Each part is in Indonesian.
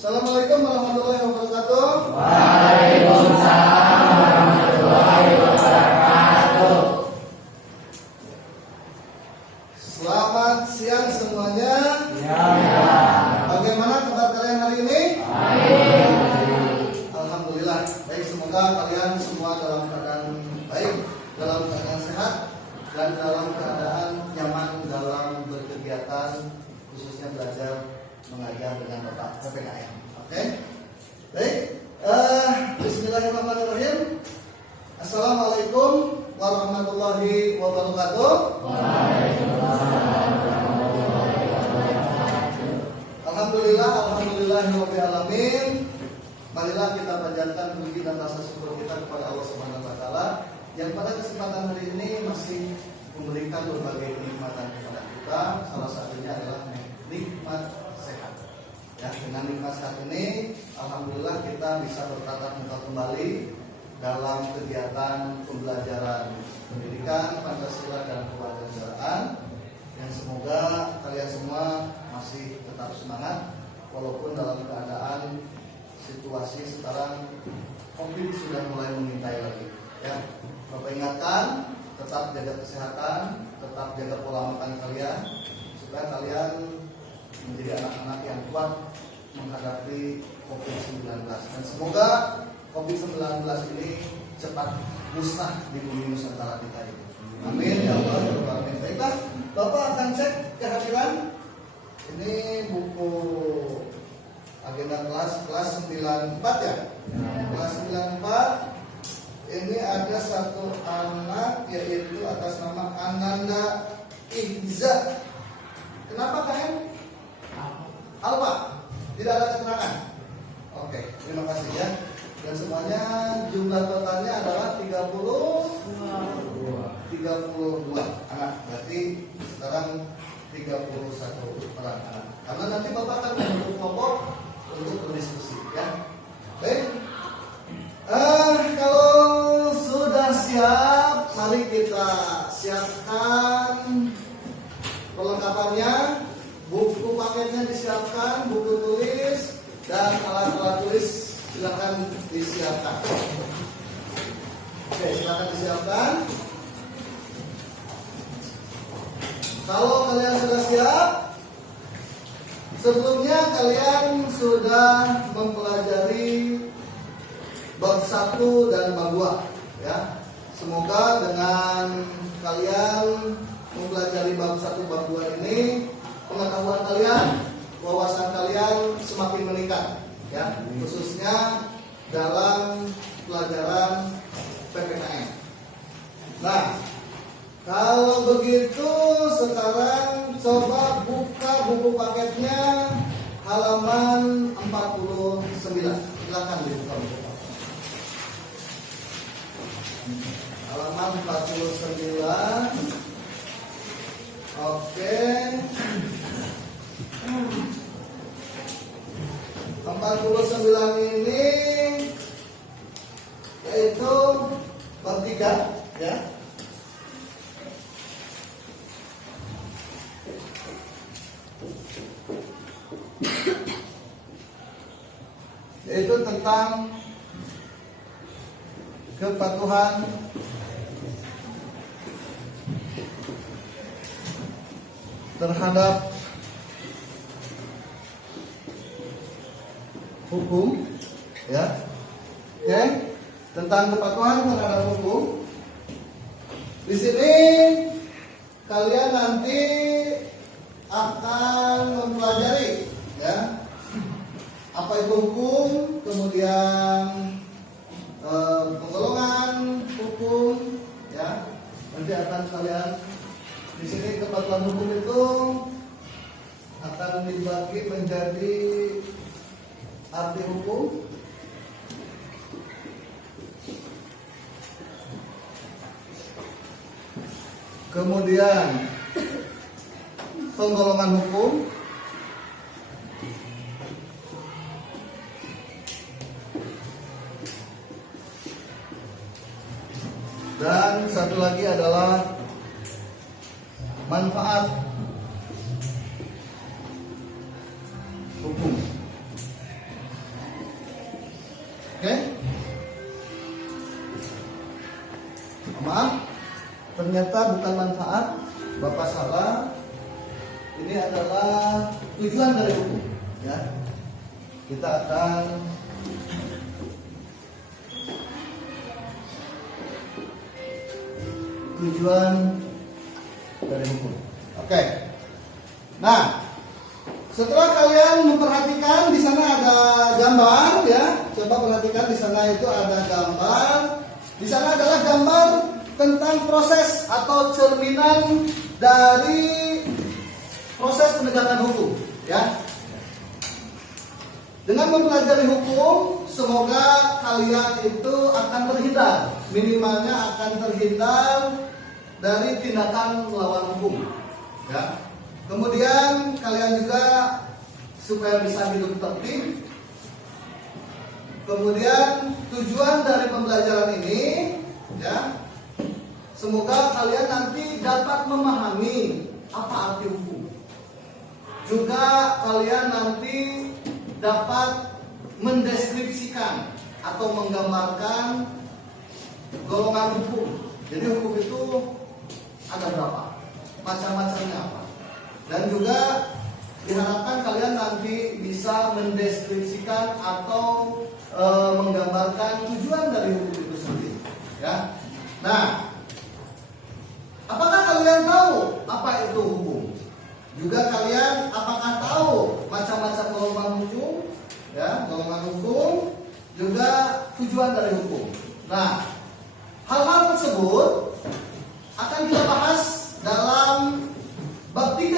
Assalamualaikum warahmatullahi wabarakatuh. Waalaikumsalam warahmatullahi wabarakatuh. Selamat siang semuanya. Ya. Bagaimana kabar kalian hari ini? Baik. Alhamdulillah. Baik, semoga kalian semua dalam keadaan baik, dalam keadaan sehat, dan dalam keadaan nyaman dalam berkegiatan, khususnya belajar mengajar dengan Bapak PPKN. Oke? Baik. Bismillahirrahmanirrahim. Assalamualaikum warahmatullahi wabarakatuh. Alhamdulillahirrahmanirrahim. Marilah kita panjatkan puji dan rasa syukur kita kepada Allah Subhanahu wa taala yang pada kesempatan hari ini masih memberikan berbagai kenikmatan kepada kita. Salah satunya adalah nikmat sehat. Ya, dengan nikmat sehat ini alhamdulillah kita bisa bertatap muka kembali dalam kegiatan pembelajaran pendidikan Pancasila dan kewarganegaraan. Yang semoga kalian semua masih tetap semangat walaupun dalam keadaan situasi sekarang COVID sudah mulai mengintai lagi. Ya, Bapak ingatkan tetap jaga kesehatan, tetap jaga pola makan kalian supaya kalian menjadi anak-anak yang kuat menghadapi COVID-19. Dan semoga COVID-19 ini cepat musnah di bumi Nusantara kita ini. Amin ya Allah ya Rabbal alamin. Baiklah, Bapak akan cek kehadiran. Ini buku agenda kelas 94 ya. Kelas 94. Ini ada satu anak yaitu atas nama Ananda Ihza. Kenapa kalian? Alfa. Tidak ada keterangan. Oke, terima kasih ya. Dan semuanya jumlah totalnya adalah 32 anak. Berarti sekarang 31 orang anak. Karena nanti Bapak akan membentuk kelompok untuk berdiskusi ya. Baik. Kalau sudah siap, mari kita siapkan perlengkapannya. Buku paketnya disiapkan, buku tulis dan alat-alat tulis silakan disiapkan. Oke, silakan disiapkan. Kalau kalian sudah siap, sebelumnya kalian sudah mempelajari bab 1 dan bab 2 ya. Semoga dengan kalian mempelajari bab 1 bab 2 ini pengetahuan kalian, wawasan kalian semakin meningkat ya, khususnya dalam pelajaran PPKN. Nah, kalau begitu sekarang coba buka buku paketnya halaman 49. Silakan dibuka buku paket. Halaman 49. Oke. 49 ini yaitu bab 3 ya. Yaitu tentang kepatuhan terhadap hukum ya. Oke, tentang kepatuhan terhadap hukum. Di sini kalian nanti akan mempelajari ya apa itu hukum, kemudian penggolongan hukum ya. Nanti akan kalian di sini kepatuhan hukum itu akan dibagi menjadi arti hukum, kemudian penggolongan hukum, dan satu lagi adalah manfaat hukum. ternyata bukan manfaat. Bapak salah. Ini adalah tujuan dari hukum. Ya, kita akan tujuan dari hukum. Oke. Nah, setelah kalian memperhatikan di sana ada gambar, ya, coba perhatikan di sana itu ada gambar. Di sana adalah gambar tentang proses atau cerminan dari proses penegakan hukum, ya. Dengan mempelajari hukum, semoga kalian itu akan terhindar, minimalnya akan terhindar dari tindakan melawan hukum, ya. Kemudian kalian juga supaya bisa hidup tertib. Kemudian tujuan dari pembelajaran ini, ya, semoga kalian nanti dapat memahami apa arti hukum. Juga kalian nanti dapat mendeskripsikan atau menggambarkan golongan hukum. Jadi hukum itu ada berapa? Macam-macamnya apa? Dan juga diharapkan kalian nanti bisa mendeskripsikan atau menggambarkan tujuan dari hukum itu sendiri, ya. Nah, apakah kalian tahu apa itu hukum? Juga kalian apakah tahu macam-macam golongan hukum, ya, golongan hukum, juga tujuan dari hukum. Nah, hal-hal tersebut akan kita bahas dalam bab 3,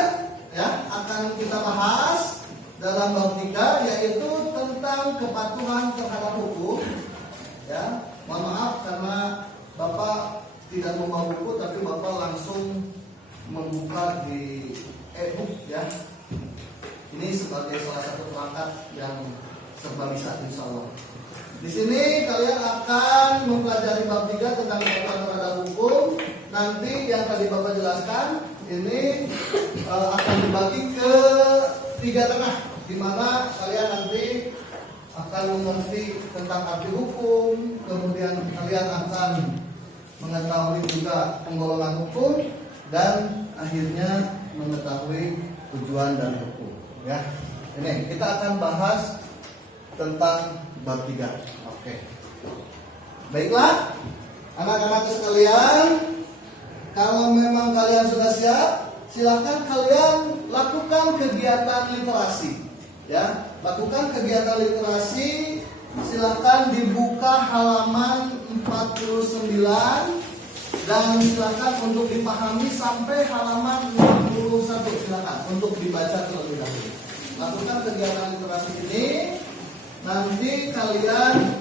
ya, akan kita bahas dalam bab 3, yaitu tentang kepatuhan terhadap hukum, ya. Mohon maaf karena Bapak tidak membawa buku, tapi Bapak langsung membuka di e-book, ya. Ini sebagai salah satu perangkat yang serba bisa, insya Allah. Di sini kalian akan mempelajari bab 3 tentang kepatuhan terhadap hukum. Nanti yang tadi Bapak jelaskan ini akan dibagi ke 3 tengah, di mana kalian nanti akan mengerti tentang arti hukum, kemudian kalian akan mengetahui juga penggolongan hukum, dan akhirnya mengetahui tujuan dan hukum, ya. Ini kita akan bahas tentang bab 3. Oke. Baiklah, anak-anak sekalian, kalau memang kalian sudah siap, silakan kalian lakukan kegiatan literasi, ya. Lakukan kegiatan literasi. Silakan dibuka halaman 49 dan silakan untuk dipahami sampai halaman 61. Silakan untuk dibaca terlebih dahulu. Lakukan kegiatan literasi ini. Nanti kalian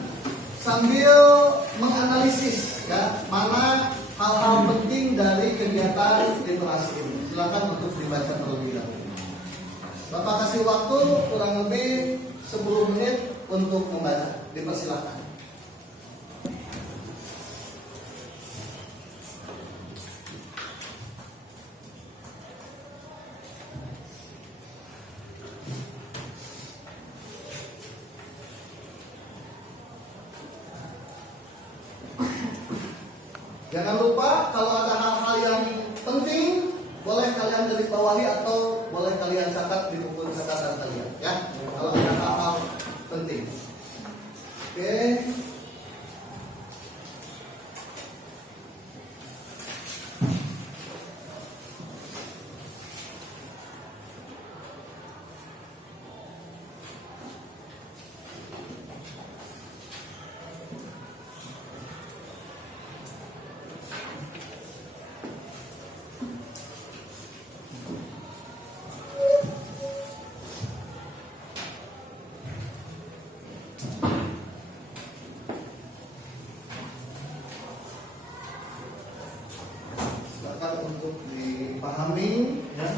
sambil menganalisis, ya, mana hal-hal penting dari kegiatan literasi ini. Silakan untuk dibaca terlebih dahulu. Bapak kasih waktu kurang lebih 10 menit untuk membaca. Dipersilakan. Jangan lupa kalau ada hal-hal yang penting, boleh kalian garis bawahi atau boleh kalian catat di buku catatan kalian, ya. Kalau ada hal-hal penting. Oke. Untuk dipahami, ya.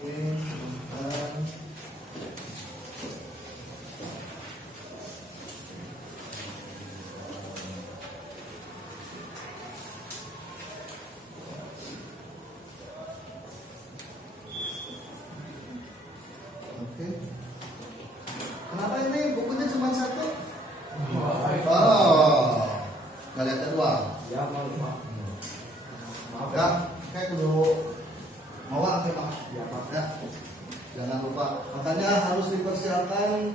Oke, sebentar. Oke. Kenapa ini bukunya cuma satu? Oh, nggak lihat dua. Ya, malu, Pak. Makanya harus dipersiapkan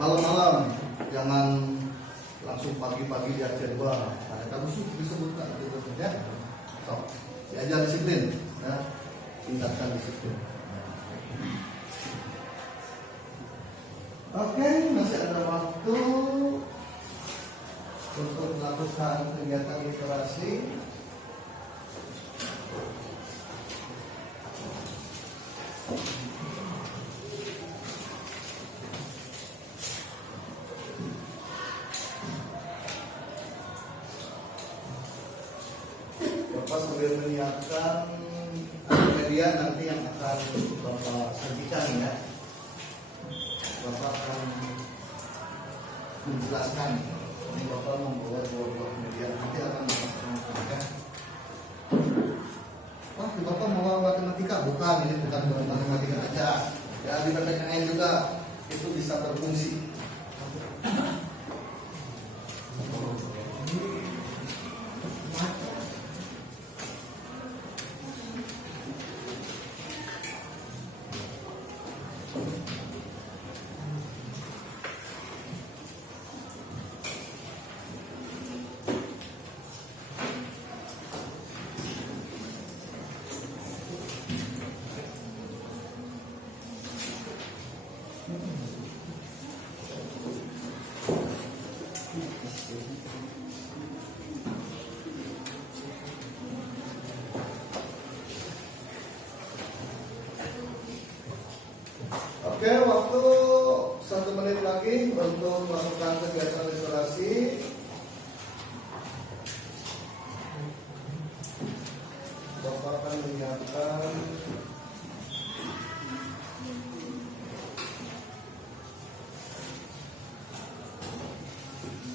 malam-malam, jangan langsung pagi-pagi di jadwal. Nah, kamu disebutkan gitu ya. So, diajar disiplin, ya. Tingkatkan disiplin. Oke, masih ada waktu untuk melakukan kegiatan literasi. Bapak sambil menyiapkan media nanti yang akan Bapak sajikan ya. Bapak akan menjelaskan. Ini Bapak membawa dua media nanti akan menjelaskan. Wah, Bapak mau matematika? Bukan, ini bukan matematika aja. Ya, di PPKN juga itu bisa berfungsi. Oke, waktu 1 menit lagi untuk melakukan kegiatan literasi. Bapak akan menyiapkan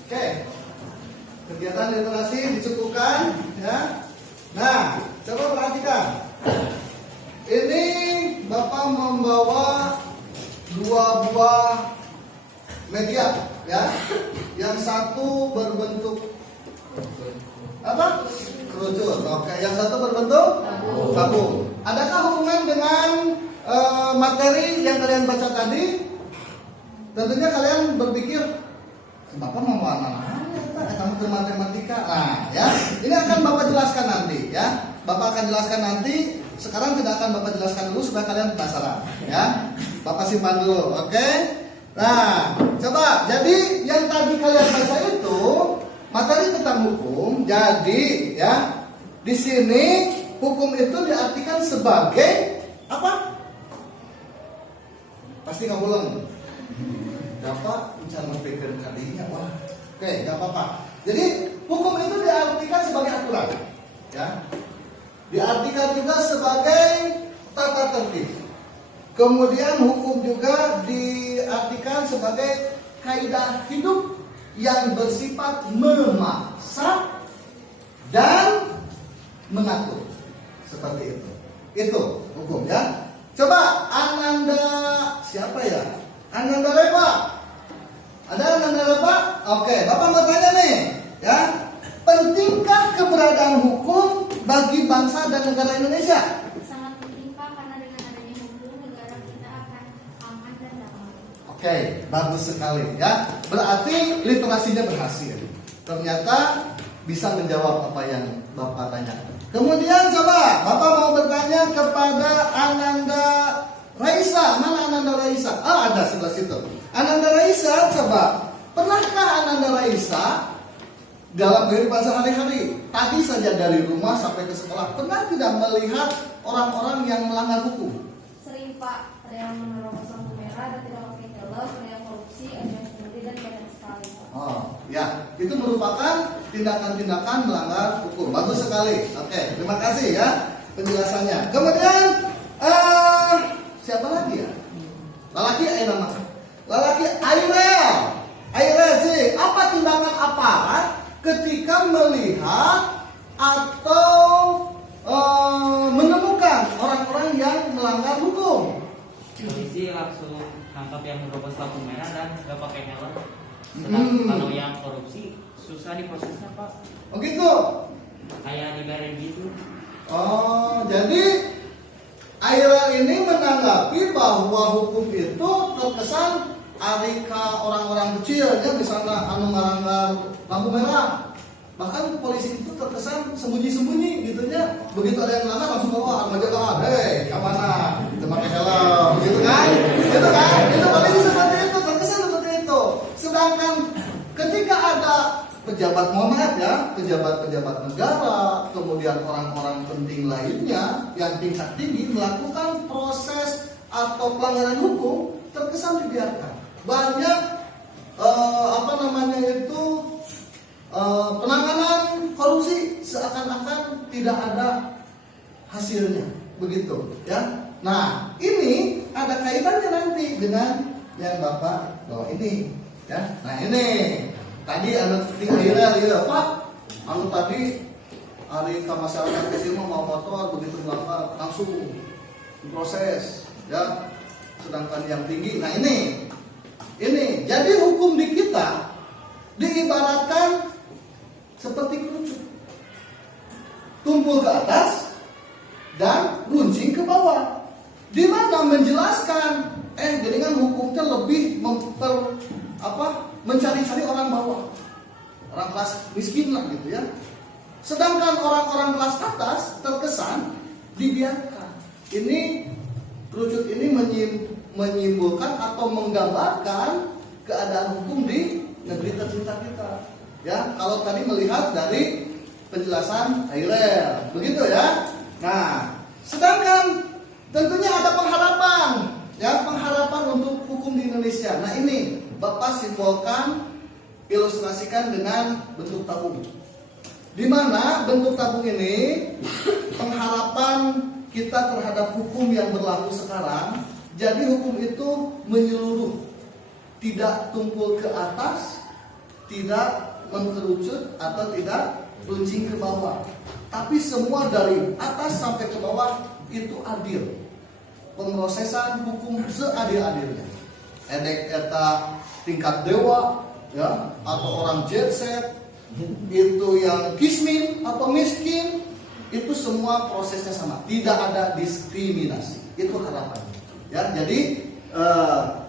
oke, kegiatan literasi dicukupkan ya. Nah, coba perhatikan. Ini Bapak membawa 2 buah media ya. Yang satu berbentuk apa? Kerucut. Oke, yang satu berbentuk tabung. Adakah hubungan dengan materi yang kalian baca tadi? Tentunya kalian berpikir, Bapak mau mana? Kamu ke matematika. Nah, ya. Ini akan Bapak jelaskan nanti ya. Bapak akan jelaskan nanti. Sekarang tidak akan Bapak jelaskan dulu supaya kalian penasaran ya. Bapak simpan dulu, oke? Nah, coba. Jadi yang tadi kalian baca itu materi tentang hukum. Jadi ya, di sini hukum itu diartikan sebagai apa? Pasti nggak ulang. Bapak jangan pikir kalinya, wah. Oke, nggak apa-apa. Jadi hukum itu diartikan sebagai aturan, ya. Diartikan juga sebagai tata tertib. Kemudian hukum juga diartikan sebagai kaidah hidup yang bersifat memaksa dan mengatur. Seperti itu. Itu hukum ya. Coba Ananda siapa ya? Ananda Reva. Ada Ananda Reva? Oke, Bapak mau tanya nih, ya. Pentingkah keberadaan hukum bagi bangsa dan negara Indonesia? Sangat penting Pak, karena dengan adanya hukum negara kita akan aman dan damai. Oke, bagus sekali ya. Berarti literasinya berhasil. Ternyata bisa menjawab apa yang Bapak tanyakan. Kemudian coba Bapak mau bertanya kepada Ananda Raisa. Mana Ananda Raisa? Ah, ada sebelah situ. Ananda Raisa, coba. Pernahkah Ananda Raisa dalam kehidupan sehari-hari, tadi saja dari rumah sampai ke sekolah, pernah tidak melihat orang-orang yang melanggar hukum? Sering Pak, ada yang menerobos lampu merah, ada tidak pakai helm, ada yang korupsi, ada yang curi dan banyak sekali Pak. Oh, ya, itu merupakan tindakan-tindakan melanggar hukum. Bagus sekali. Oke, terima kasih ya penjelasannya. Kemudian siapa lagi ya? Lelaki nama. Lelaki Airel. Airel sih, apa tindakan aparat ketika melihat atau menemukan orang-orang yang melanggar hukum? Polisi langsung nangkap yang menerobos lampu merah dan nggak pakai helm. Sedangkan kalau yang korupsi susah diprosesnya Pak. Oh gitu. Kayak dibiarin gitu. Oh, jadi Aira ini menanggapi bahwa hukum itu terkesan arika orang-orang kecil ya, misalnya anu ngaranggar lampu merah. Bahkan polisi itu terkesan sembunyi-sembunyi gitu ya. Begitu ada yang melanggar langsung bawa armada kawan. Hei, ke mana? Kita pakai helm, gitu kan? Gitu kan? Itu polisi seperti itu, terkesan seperti itu. Sedangkan ketika ada pejabat, mohon maaf ya, pejabat-pejabat negara, kemudian orang-orang penting lainnya yang tingkat tinggi melakukan proses atau pelanggaran hukum, terkesan dibiarkan. Banyak penanganan korupsi seakan-akan tidak ada hasilnya, begitu ya. Nah, ini ada kaitannya nanti dengan yang Bapak bawa ini ya. Nah, ini tadi anak akhirnya dia Pak, anu tadi hari ke masyarakat kecil mau motor begitu melanggar langsung diproses ya. Sedangkan yang tinggi, nah ini jadi hukum di kita diibaratkan seperti kerucut, tumpul ke atas dan runcing ke bawah. Di mana menjelaskan, jaringan hukumnya lebih mencari-cari orang bawah, orang kelas miskin lah gitu ya. Sedangkan orang-orang kelas atas terkesan dibiarkan. Ini kerucut ini menyimpulkan atau menggambarkan keadaan hukum di negeri tercinta kita. Ya, kalau tadi melihat dari penjelasan Airel, begitu ya. Nah, sedangkan tentunya ada pengharapan, ya, pengharapan untuk hukum di Indonesia. Nah, ini Bapak simbolkan, ilustrasikan dengan bentuk tabung. Di mana bentuk tabung ini pengharapan kita terhadap hukum yang berlaku sekarang. Jadi hukum itu menyeluruh, tidak tumpul ke atas, tidak mengkerucut atau tidak runcing ke bawah. Tapi semua dari atas sampai ke bawah itu adil. Pemrosesan hukum seadil-adilnya. Edek eta tingkat dewa ya, atau orang jet set, itu yang kismin atau miskin, itu semua prosesnya sama, tidak ada diskriminasi. Itu harapannya. Ya, jadi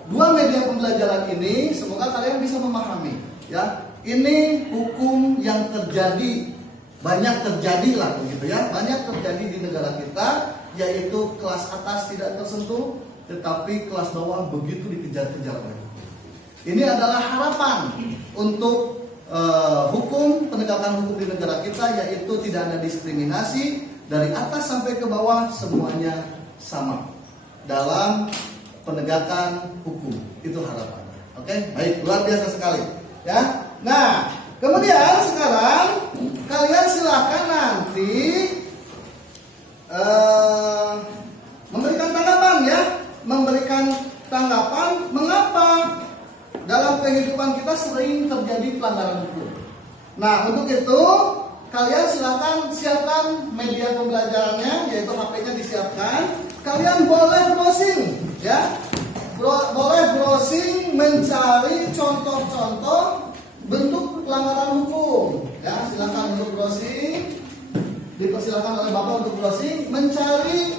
dua media pembelajaran ini semoga kalian bisa memahami. Ya, ini hukum yang terjadi, banyak terjadi lah begitu ya, banyak terjadi di negara kita, yaitu kelas atas tidak tersentuh, tetapi kelas bawah begitu dikejar-kejar oleh hukum. Ini adalah harapan untuk hukum, penegakan hukum di negara kita, yaitu tidak ada diskriminasi, dari atas sampai ke bawah semuanya sama dalam penegakan hukum. Itu harapannya. Oke, baik, luar biasa sekali ya. Nah, kemudian sekarang kalian silakan nanti memberikan tanggapan ya, memberikan tanggapan mengapa dalam kehidupan kita sering terjadi pelanggaran hukum. Nah, untuk itu kalian silakan siapkan media pembelajarannya, yaitu HP-nya disiapkan. Kalian boleh browsing ya, boleh browsing mencari contoh-contoh bentuk pelanggaran hukum ya. Silakan untuk browsing, dipersilakan oleh Bapak untuk browsing mencari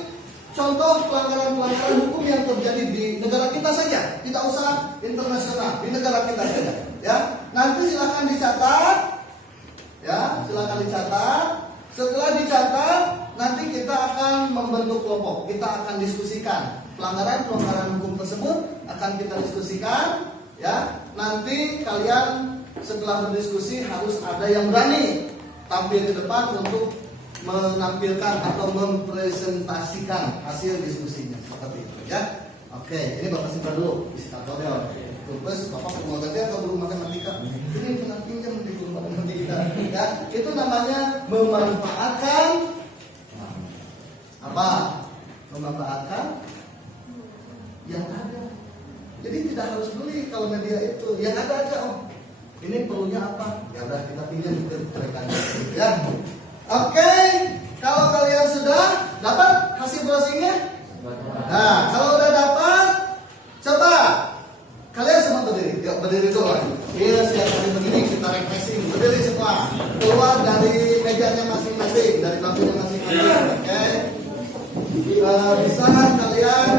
contoh pelanggaran-pelanggaran hukum yang terjadi di negara kita saja, tidak usah internasional, di negara kita saja ya. Nanti silakan dicatat ya, silakan dicatat. Setelah dicatat, nanti kita akan membentuk kelompok, kita akan diskusikan pelanggaran-pelanggaran hukum tersebut, akan kita diskusikan ya. Nanti kalian setelah berdiskusi harus ada yang berani tampil ke depan untuk menampilkan atau mempresentasikan hasil diskusinya seperti itu ya. Oke, ini Bapak simpan dulu isi kartonnya. Terus Bapak mau ganti atau guru matematika? Ini penampilan di guru matematika ya. Itu namanya memanfaatkan apa? Memanfaatkan yang ada. Jadi tidak harus beli kalau media itu, yang ada aja. Oh, ini perlunya apa? Ya udah kita pinjam ke mereka ya. Oke, kalau kalian sudah dapat hasil browsingnya, nah kalau udah dapat, coba kalian semua berdiri, yuk berdiri dulu. Iya, siap begini kita refreshing, berdiri semua, keluar dari mejanya masing-masing, dari bangkunya masing-masing. Oke. bisa kalian,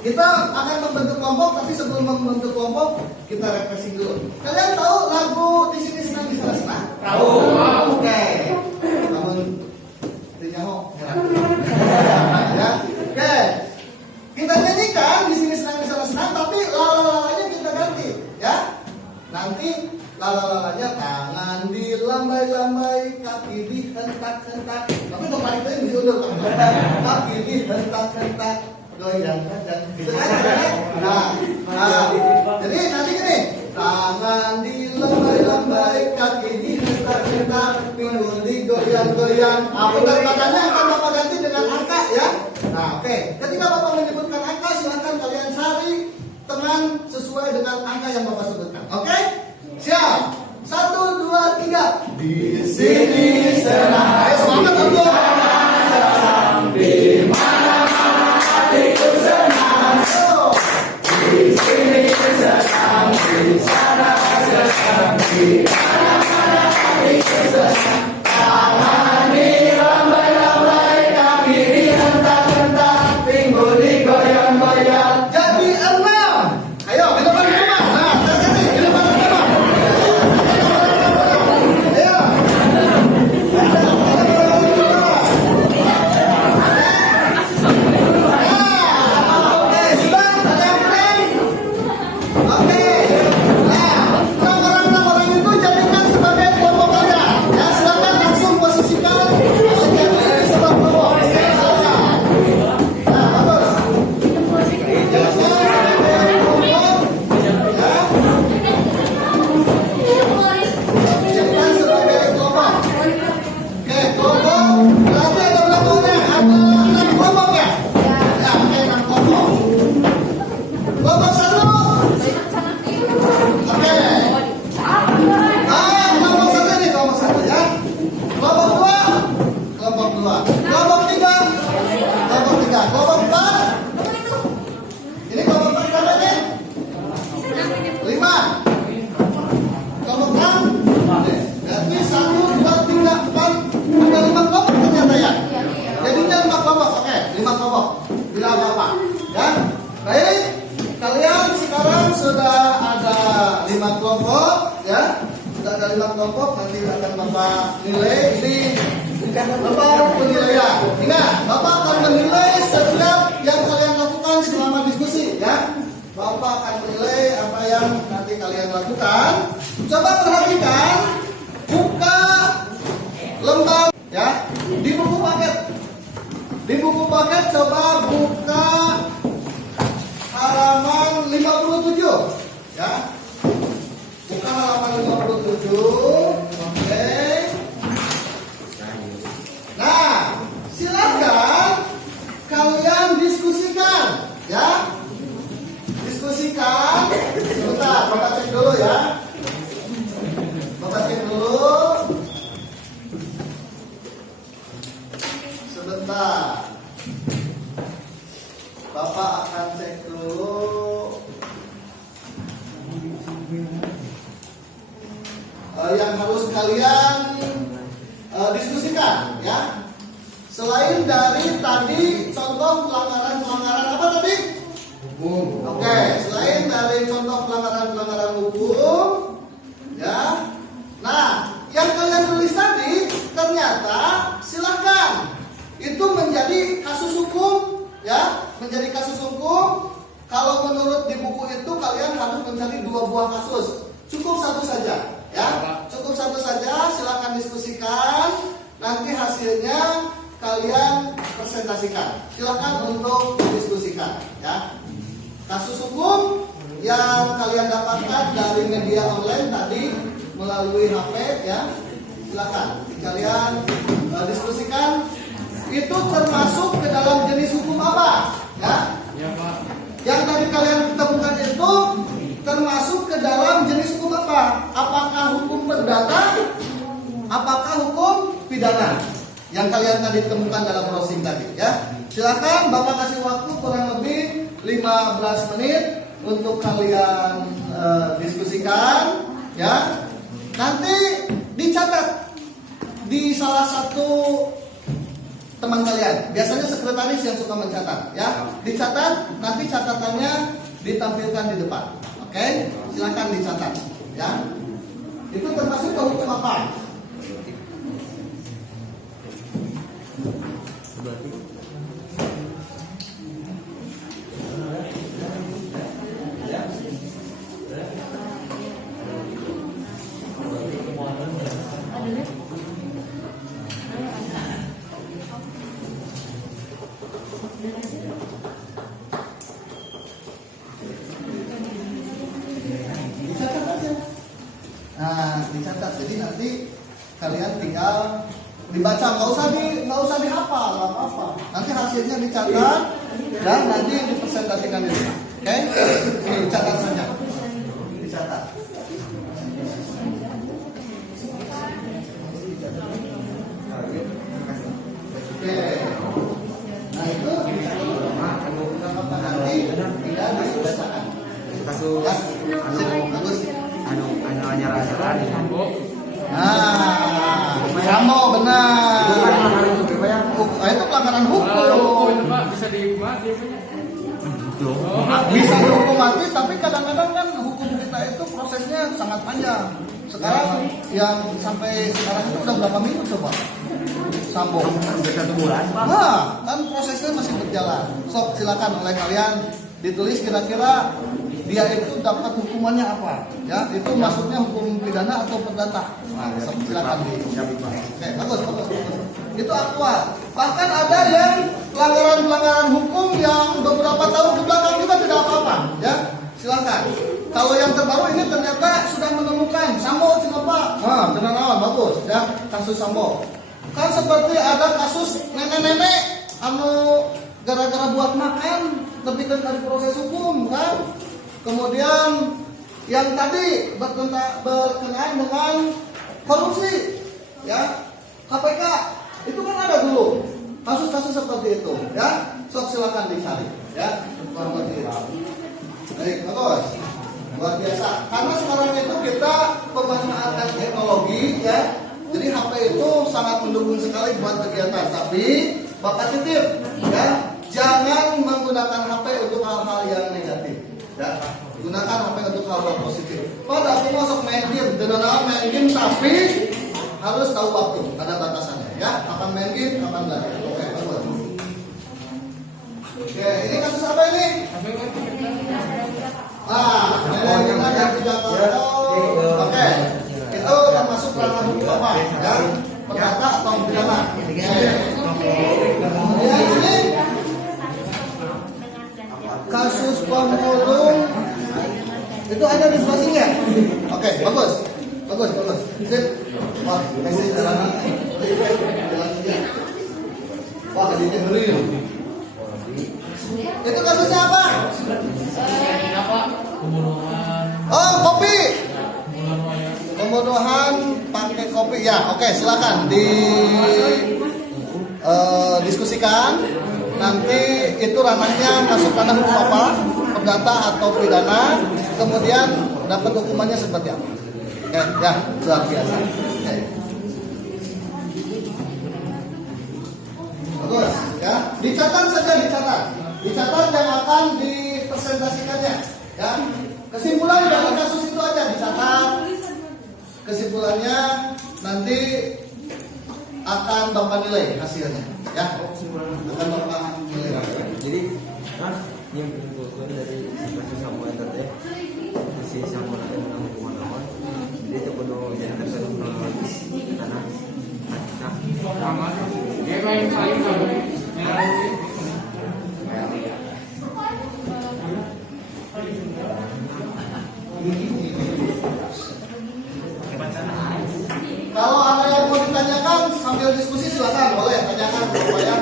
kita akan membentuk kelompok, tapi sebelum membentuk kelompok kita refreshing dulu. Kalian tahu lagu di sini senang di sana senang? Tahu. Oke. Namun dinyamuk. Ya. Oke. Kita nyanyikan di sini senang di sana senang, tapi lalalanya kita ganti, ya. Nanti lalalanya tangan dilambai-lambai, kaki dihentak-hentak. Tapi untuk hari itu diundur, kaki dihentak-hentak. Goyang dan gitu kan? Nah, jadi nanti gini, tangan dilambai-lambai, kaki dihentak-hentak, pinggul digoyang-goyang. Putar badannya akan Bapak ganti dengan angka ya. Nah, oke. Ketika Bapak menyebutkan angka, silakan kalian cari teman sesuai dengan angka yang Bapak sebutkan. Oke? Siap. 1, 2, 3. Di sini senang. Ayo semangat untuk. Di mana? Hatiku senang, di sini senang, di sana senang, di mana-mana hatiku senang. Tangan dilambai-lambai, kaki dihentak-hentak, pinggul digoyang-goyang. Jadi 6. Ayo ke depan rumah. Nah, terjadi ke depan rumah. Ayo. Yang harus kalian diskusikan ya. Selain dari tadi contoh pelanggaran apa tadi? Hukum. Oke, selain dari contoh pelanggaran hukum ya. Nah, yang kalian tulis tadi ternyata silakan itu menjadi kasus hukum ya, menjadi kasus hukum. Kalau menurut di buku itu kalian harus mencari 2 buah kasus. Cukup 1 saja. Ya, cukup 1 saja, silakan diskusikan. Nanti hasilnya kalian presentasikan. Silakan untuk diskusikan ya. Kasus hukum yang kalian dapatkan dari media online tadi melalui HP ya. Silakan kalian diskusikan. Itu termasuk ke dalam jenis hukum apa? Ya. Ya, Pak. Yang tadi kalian temukan itu termasuk ke dalam jenis hukum apa? Apakah hukum perdata? Apakah hukum pidana? Yang kalian tadi temukan dalam browsing tadi ya. Silakan Bapak kasih waktu kurang lebih 15 menit untuk kalian diskusikan ya. Nanti dicatat di salah satu teman kalian. Biasanya sekretaris yang suka mencatat, ya. Dicatat, nanti catatannya ditampilkan di depan. Oke, silakan dicatat, ya. Itu termasuk ke hukum apa? Dicatat aja. Nah, dicatat. Jadi nanti kalian tinggal dibaca, nggak usah dihafal, nggak apa-apa. Nanti hasilnya dicatat dan nanti dipresentasikan di rumah. Oke? Dicatat saja. Dicatat. Oke. Nah itu nanti tinggal dibacakan. Kasus Bagus. anu anyar-anyaran di Sambo. Nah, Sambo benar. Itu pelanggaran hukum. Bisa dihukum Bisa dihukum mati, tapi kadang-kadang kan hukum kita itu prosesnya sangat panjang. Sekarang yang sampai sekarang itu udah berapa minggu coba? Sambo. Hampir 1 bulan, Pak. Nah, kan prosesnya masih berjalan. Sok silakan oleh kalian ditulis kira-kira dia itu dapat hukumannya apa, ya? Itu maksudnya hukum pidana atau perdata. Nah, sok silakan di. Oke, bagus. Itu aktual. Bahkan ada yang pelanggaran hukum yang beberapa tahun ke belakang juga tidak apa-apa, ya. Silakan. Kalau yang terbaru ini ternyata sudah menemukan Sambo kenapa? Kenalan bagus, ya. Kasus Sambo. Kan seperti ada kasus nenek-nenek anu gara-gara buat makan lebih dari proses hukum, kan? Kemudian yang tadi berkenaan dengan korupsi, ya. KPK itu kan ada dulu kasus-kasus seperti itu, ya. Sok silakan dicari, ya. Baik, bagus. Luar biasa. Karena sekarang itu kita pemanfaatan teknologi, ya. Jadi HP itu sangat mendukung sekali buat kegiatan. Tapi Bapak titip, ya, jangan menggunakan HP untuk hal-hal yang negatif, ya. Gunakan HP untuk hal-hal positif. Pada aku masuk main game, main game, tapi harus tahu waktu, ada batasannya, ya. Kapan main game, kapan belajar. Oke, bagus. Oke, ini kasus apa ini? Manajemen yang tidak tahu. Oke, itu termasuk ranah hukum apa? Ya, perdata atau pidana. Kemudian ini kasus pemulung itu ada di sebelah sini ya? Oke, bagus. Sip. Wah, kasih jalan. Wah, ini ngeri. Itu kasusnya apa? Oh, kopi. Pembunuhan pakai kopi. Ya, oke, silakan diskusikan. Nanti itu ranahnya masuk ranah hukum apa? Perdata atau pidana. Kemudian dapat hukumannya seperti apa? Oke, ya, luar biasa. Oke. Bagus, ya. Dicatat saja, dicatat yang akan dipresentasikannya, ya. Kesimpulan dari kasus itu aja dicatat. Kesimpulannya nanti akan Bapak nilai hasilnya, ya. Akan Bapak nilai. Jadi, yang menyimpulkan dari kasus Sambo yang tadi, si Sambo nanti menang hukuman apa? Jadi itu perlu jadi tertentu karena aman. Dia main paling Kalau ada yang mau ditanyakan sambil diskusi silakan, boleh tanyakan supaya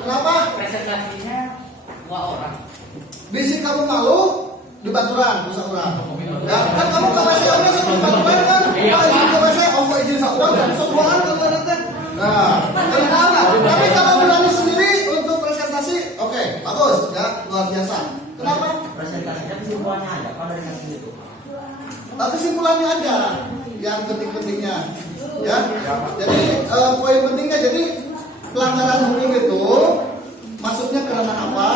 kenapa? Presentasinya 2 orang. Bisik kamu malu di baturan pusat orang. Ya, kan kamu ke WC aja sih di baturan kan? Kalau izin ke WC, kamu izin seorang dan sebuahan kalau nanti. Nah, kenapa? Tapi kalau berani sendiri untuk presentasi, oke, bagus, ya, luar biasa. Kenapa? presentasinya kesimpulannya aja kalau dari kasus itu. Kesimpulannya aja yang penting-pentingnya, ya. Jadi poin pentingnya jadi pelanggaran hukum itu masuknya karena apa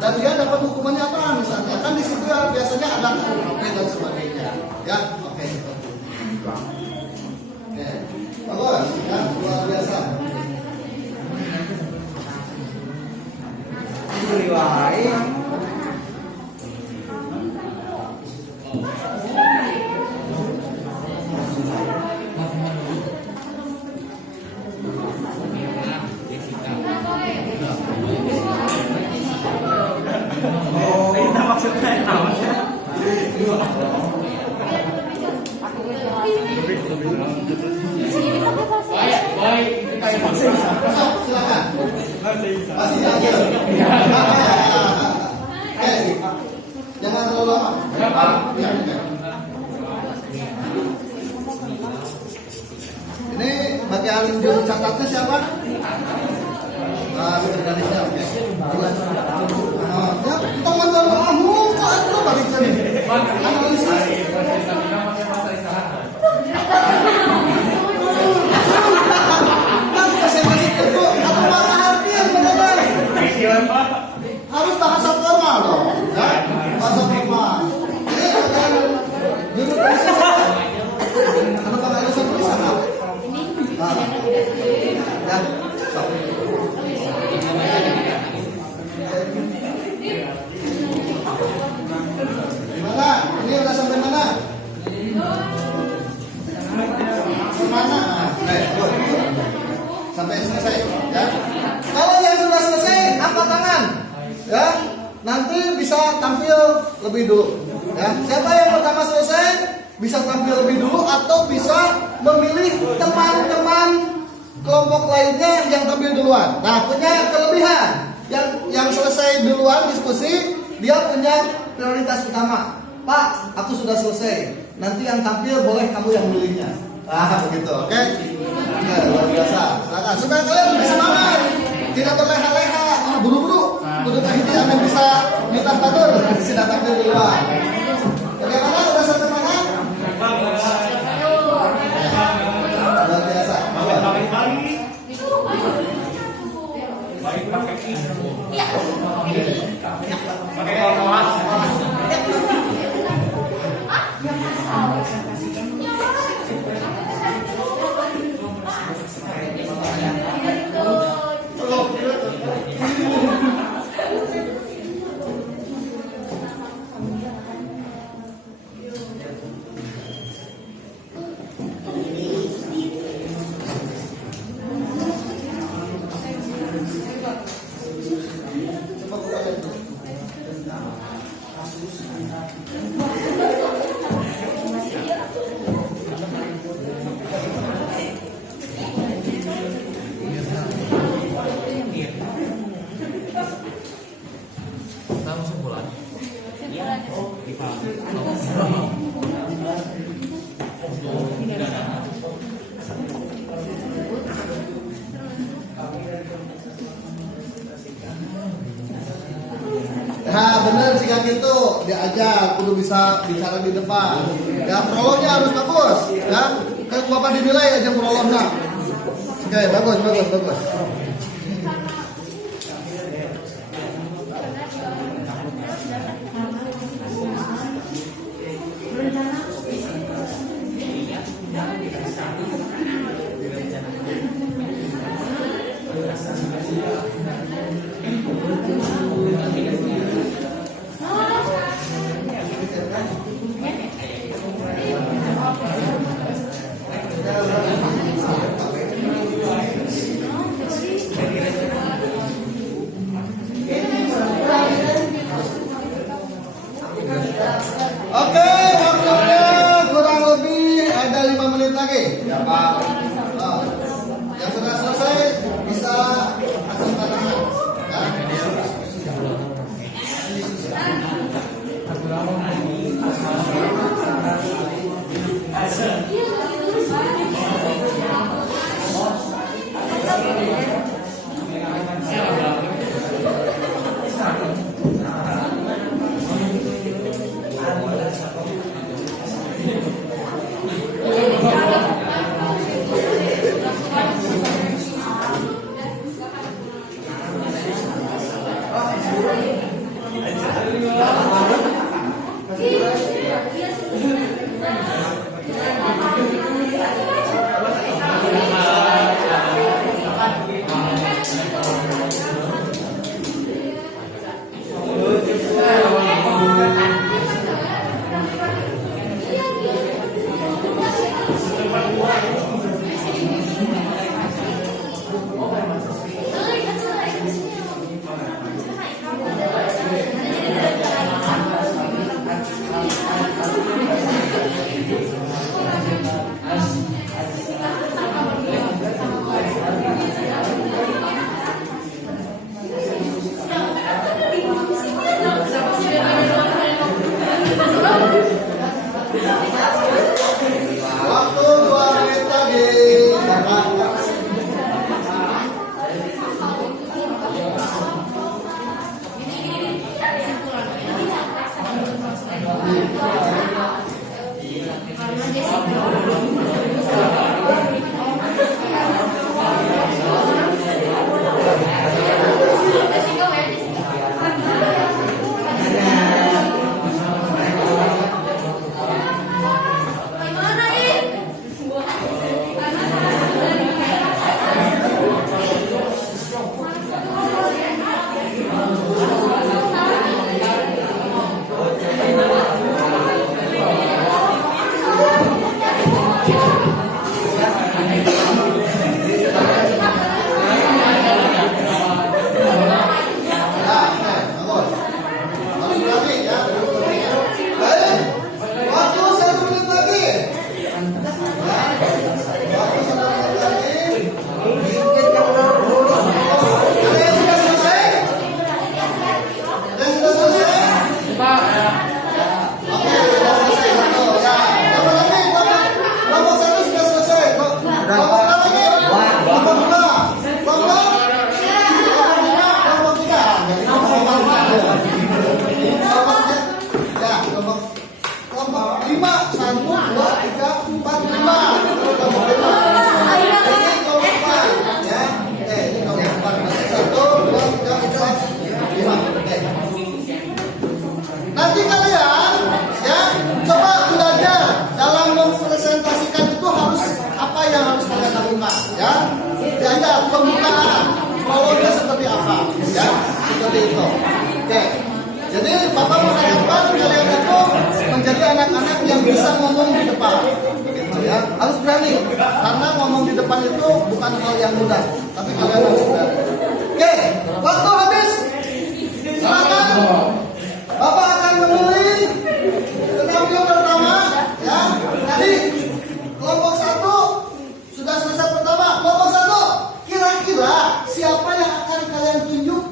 dan dia dapat hukumannya apa misalnya kan di situ ya biasanya ada KUHP dan sebagainya ya oke bagus ya luar biasa masuk silakan masih aja jangan terlalu lama ya, oke. Ini bagian juru catatnya siapa? Sekretarisnya oke. Ya, teman-teman kamu kok itu balik sini. Analisis. Harus bahasa formal dong, ya? Bahasa formal. Ini akan duduk di sini. Kenapa nggak ada satu di sana? Ya, stop. Gimana? Ini udah sampai mana? Mana? Sampai selesai, ya. Kalau yang sudah selesai, angkat tangan, ya. Nanti bisa tampil lebih dulu, ya. Siapa yang pertama selesai bisa tampil lebih dulu atau bisa memilih teman-teman kelompok lainnya yang tampil duluan. Nah, punya kelebihan. Yang selesai duluan diskusi, dia punya prioritas utama. Pak, aku sudah selesai. Nanti yang tampil boleh kamu yang milihnya. Begitu, oke? Oke, luar biasa. Silakan. Supaya kalian lebih semangat, tidak berleha-leha. Buru-buru. Untuk akhirnya yang bisa minta tadur, sudah tampil duluan. Bagaimana? Udah sampai mana? Luar biasa. Baik pakai pakai kawas. Nah, bener jika gitu diajak kudu bisa bicara di depan. Ya, prolognya harus bagus, ya. Kayak Bapak dinilai aja prolognya. Oke, bagus. Oke, waktunya kurang lebih ada 5 menit lagi. Ya, Pak. Yang sudah selesai bisa acungkan tangan. Karena Jessica Nanti kalian ya coba belajar dalam mempresentasikan itu harus apa yang harus kalian lakukan ya. Belajar pembukaan, prolognya seperti apa ya, seperti itu. Oke. Jadi Bapak mengharapkan kalian itu menjadi anak-anak yang bisa ngomong di depan. Gitu ya. Harus berani karena ngomong di depan itu bukan hal yang mudah, tapi kalian harus berani. Oke, waktu habis. Silakan. Bapak akan memulai penampil pertama ya. Tadi kelompok 1 sudah selesai pertama. Kelompok 1 kira-kira siapa yang akan kalian tunjuk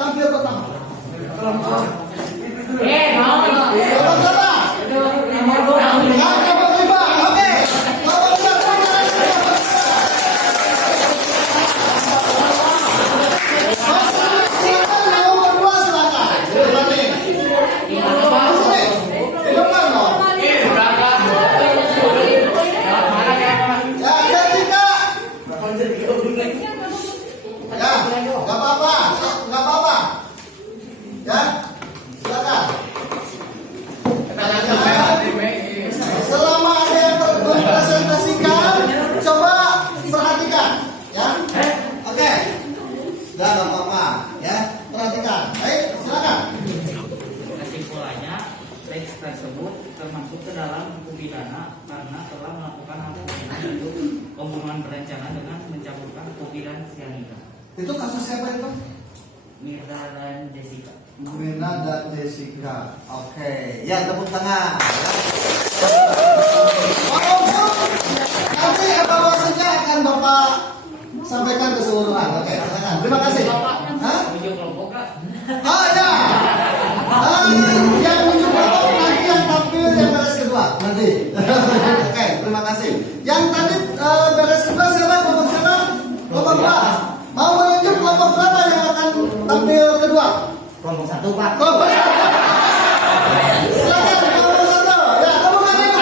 tampil pertama? Kelompok berapa? Kelompok 5. Oke. Kelompok 5. Silakan yang berdua silakan. Berani. Selama ada yang mempresentasikan, coba perhatikan, ya. Oke, nggak apa-apa, ya. Perhatikan. Baik, silakan. Kesimpulannya, teks tersebut termasuk ke dalam hukum pidana karena telah melakukan hal pidana yaitu pembunuhan berencana dengan mencampurkan kopi dan cyanida. Itu kasus siapa itu? Mirna dan Jessica. Mirna dan Jessica. Oke, ya tepuk tangan. Ya. Nanti evaluasinya akan Bapak sampaikan keseluruhan. Oke, silakan. Terima kasih. Hah? Tujuh kelompok kak. Oh ya. Yang unjuk kelompok nanti yang tampil yang beres kedua nanti. Oke, terima kasih. Yang tadi beres kedua siapa? Kelompok siapa? Kelompok berapa? Mau menunjuk kelompok berapa yang akan tampil kedua? Kelompok 1 Pak. Kelompok 1. Silakan kelompok 1. Ya, tepuk tangan.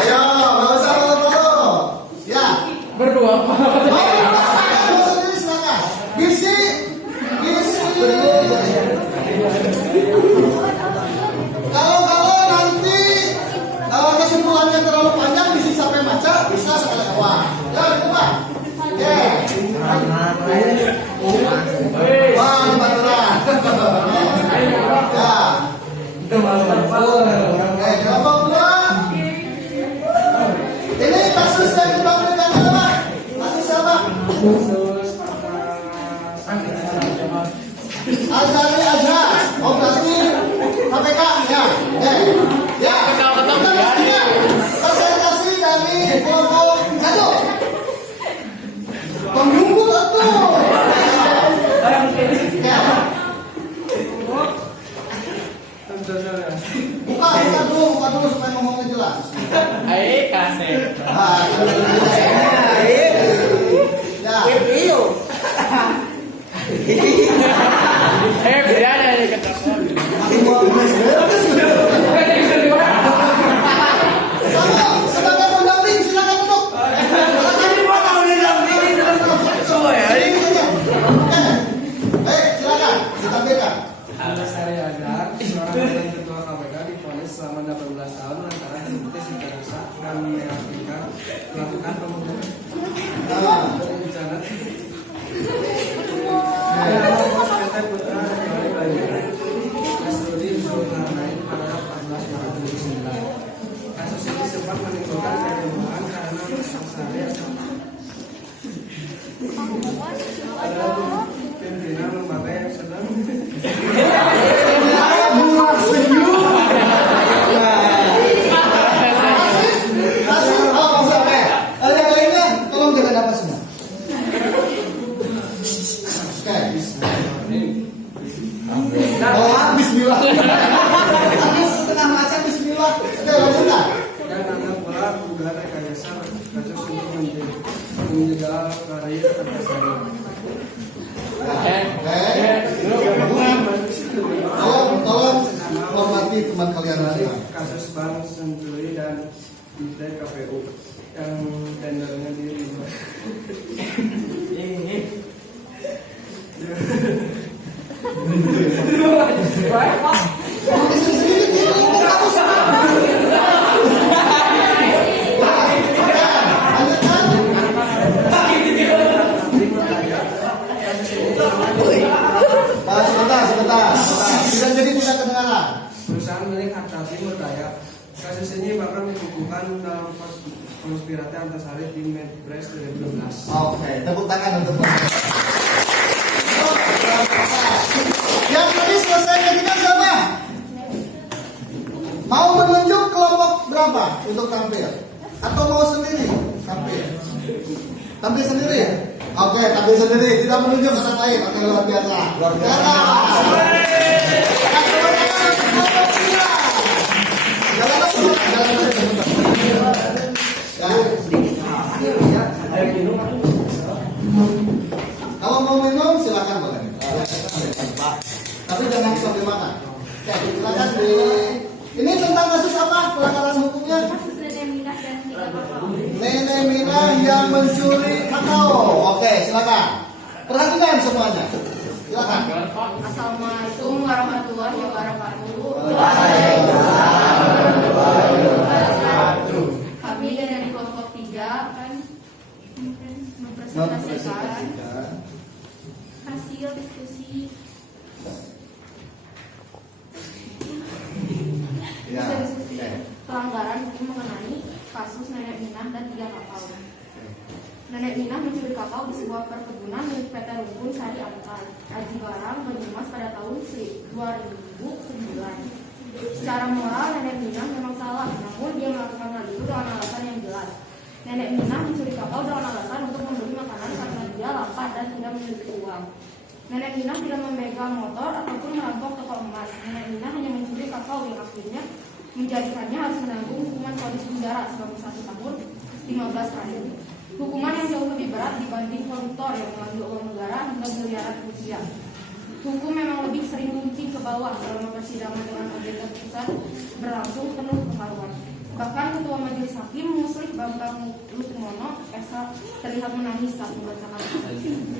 Ayo, nggak usah malu-malu. Ya. Berdua Pak. Mau sendiri silakan. Bisi. Kalau nanti kesimpulannya terlalu panjang, bisa sampai baca, bisa sekali awal. Ya, itu Pak. Oke. Wah, ini baturan. Ya. Oke, kelompok 2. Ini kasus yang ditampilkan apa? Kasus apa? Azhari Azhar. Oh, berarti KPK ya. Ya. Kita lihat presentasi dari kelompok 1. Penunggu satu. Ya. Buka dulu supaya ngomongnya jelas. Ayo kasih. Nah, ya. selama 18 tahun lantaran terbukti secara sah dan meyakinkan melakukan pembunuhan berencana. PT Putra Kembali Banjar Nasrudi Zulkarnain pada 14 Maret 2009. Kasus ini sempat menimbulkan kekecewaan karena tersangka adalah pimpinan lembaga yang sedang Bismillah. Setengah macam Bismillah. Oke, lanjutkan. dan ada pula dugaan rekayasa kasus ini menjegal karir antasari. Tolong hormati teman kalian lain. Kasus Bank Senturi dan di KPU yang tendernya diterima. Sebentar. Tidak jadi tidak kedengaran. Perusahaan milik Hartati Merdaya. Kasus ini bakal dikukuhkan dalam konspirasi Antasari di Medpres 2012. Oke, tepuk tangan untuk yang tadi selesai ketika siapa? Mau menunjuk kelompok berapa untuk tampil? Atau mau sendiri tampil? Tampil sendiri? Oke, tampil sendiri. Tidak menunjuk orang lain. Oke, luar biasa. Luar biasa. Kalau mau minum silakan boleh. Tapi jangan sampai makan. Oke, silakan di. Ini tentang kasus apa? Pelanggaran hukumnya? Kasus Nenek Minah dan tiga kakak. Nenek Minah yang mencuri kakao. Oke, silakan. Perhatikan semuanya. Silakan. Assalamualaikum warahmatullahi wabarakatuh. Kami dari kelompok 3 akan mempresentasikan hasil diskusi Ya. pelanggaran hukum mengenai kasus Nenek Minah dan 3 kakao. Nenek Minah mencuri kakao di sebuah perkebunan milik PT Rumpun Sari Amkar, Aji Barang, Banyumas pada tahun 2009. Secara moral, Nenek Minah memang salah, namun dia melakukan hal itu dengan alasan yang jelas. Nenek Minah mencuri kakao dengan alasan untuk membeli makanan karena dia lapar dan tidak memiliki uang. Nenek Minah tidak memegang motor ataupun merampok toko emas. Nenek Minah hanya mencuri kakao yang akhirnya menjadikannya harus menanggung hukuman vonis penjara selama 1 tahun 15 hari. Hukuman yang jauh lebih berat dibanding koruptor yang mengambil uang negara hingga miliaran rupiah. Hukum memang lebih sering runcing ke bawah selama persidangan dengan agenda putusan berlangsung penuh keharuan. Bahkan Ketua Majelis Hakim Muslim Bambang Lutmono Esa terlihat menangis saat membacakan.